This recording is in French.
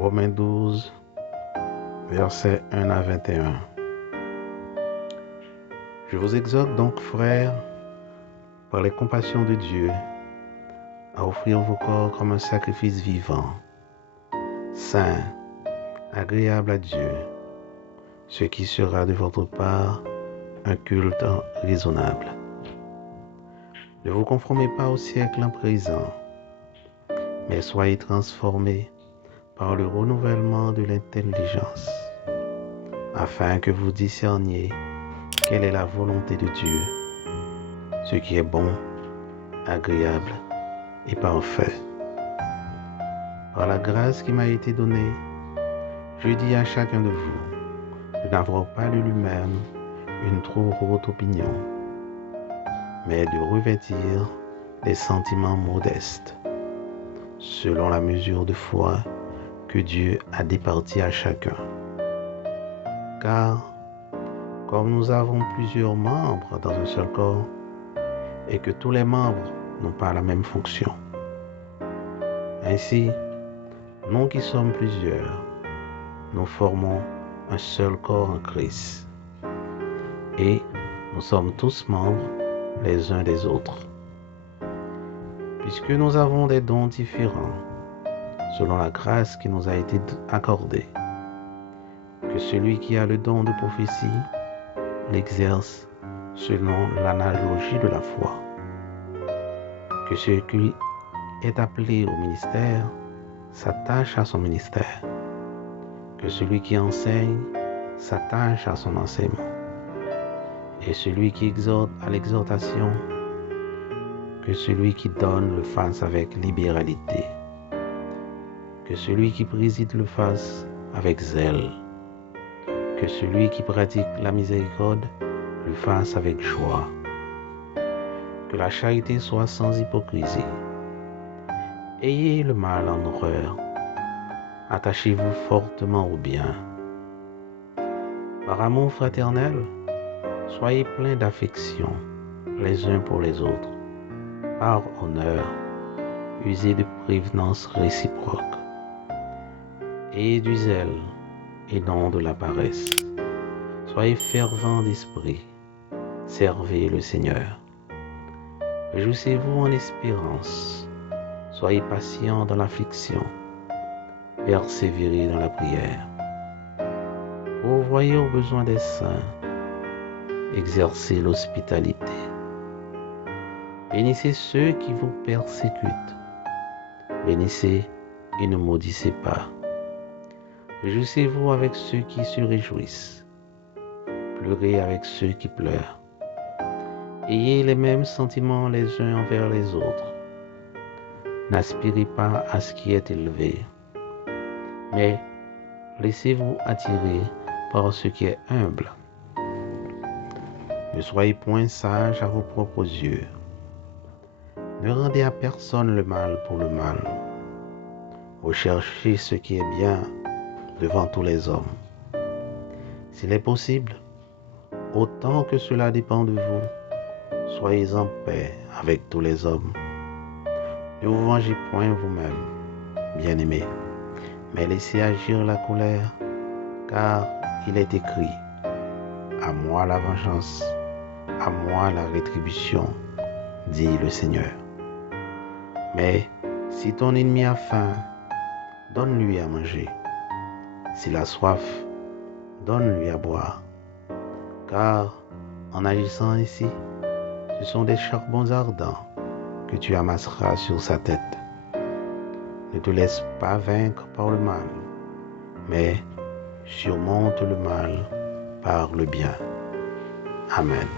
Romains 12, versets 1 à 21. Je vous exhorte donc, frères, par les compassions de Dieu, à offrir vos corps comme un sacrifice vivant, saint, agréable à Dieu, ce qui sera de votre part un culte raisonnable. Ne vous conformez pas au siècle présent, mais soyez transformés par le renouvellement de l'intelligence, afin que vous discerniez quelle est la volonté de Dieu, ce qui est bon, agréable et parfait. Par la grâce qui m'a été donnée, je dis à chacun de vous de n'avoir pas de lui-même une trop haute opinion, mais de revêtir des sentiments modestes, selon la mesure de foi que Dieu a départie à chacun. Car, comme nous avons plusieurs membres dans un seul corps, et que tous les membres n'ont pas la même fonction, ainsi, nous qui sommes plusieurs, nous formons un seul corps en Christ, et nous sommes tous membres les uns des autres. Puisque nous avons des dons différents, selon la grâce qui nous a été accordée, que celui qui a le don de prophétie l'exerce selon l'analogie de la foi, que celui qui est appelé au ministère s'attache à son ministère, que celui qui enseigne s'attache à son enseignement, et celui qui exhorte à l'exhortation, que celui qui donne le fasse avec libéralité, que celui qui préside le fasse avec zèle, que celui qui pratique la miséricorde le fasse avec joie, que la charité soit sans hypocrisie. Ayez le mal en horreur, attachez-vous fortement au bien. Par amour fraternel, soyez pleins d'affection les uns pour les autres. Par honneur, usez de prévenance réciproque. Ayez du zèle et non de la paresse. Soyez fervents d'esprit. Servez le Seigneur. Réjouissez-vous en espérance. Soyez patients dans l'affliction. Persévérez dans la prière. Pourvoyez aux besoins des saints. Exercez l'hospitalité. Bénissez ceux qui vous persécutent. Bénissez et ne maudissez pas. Réjouissez-vous avec ceux qui se réjouissent. Pleurez avec ceux qui pleurent. Ayez les mêmes sentiments les uns envers les autres. N'aspirez pas à ce qui est élevé, mais laissez-vous attirer par ce qui est humble. Ne soyez point sages à vos propres yeux. Ne rendez à personne le mal pour le mal. Recherchez ce qui est bien devant tous les hommes. S'il est possible, autant que cela dépend de vous, soyez en paix avec tous les hommes. Ne vous vengez point vous-même, bien-aimés, mais laissez agir la colère, car il est écrit: à moi la vengeance, à moi la rétribution, dit le Seigneur. Mais si ton ennemi a faim, donne-lui à manger. S'il a soif, donne-lui à boire. Car en agissant ainsi, ce sont des charbons ardents que tu amasseras sur sa tête. Ne te laisse pas vaincre par le mal, mais surmonte le mal par le bien. Amen.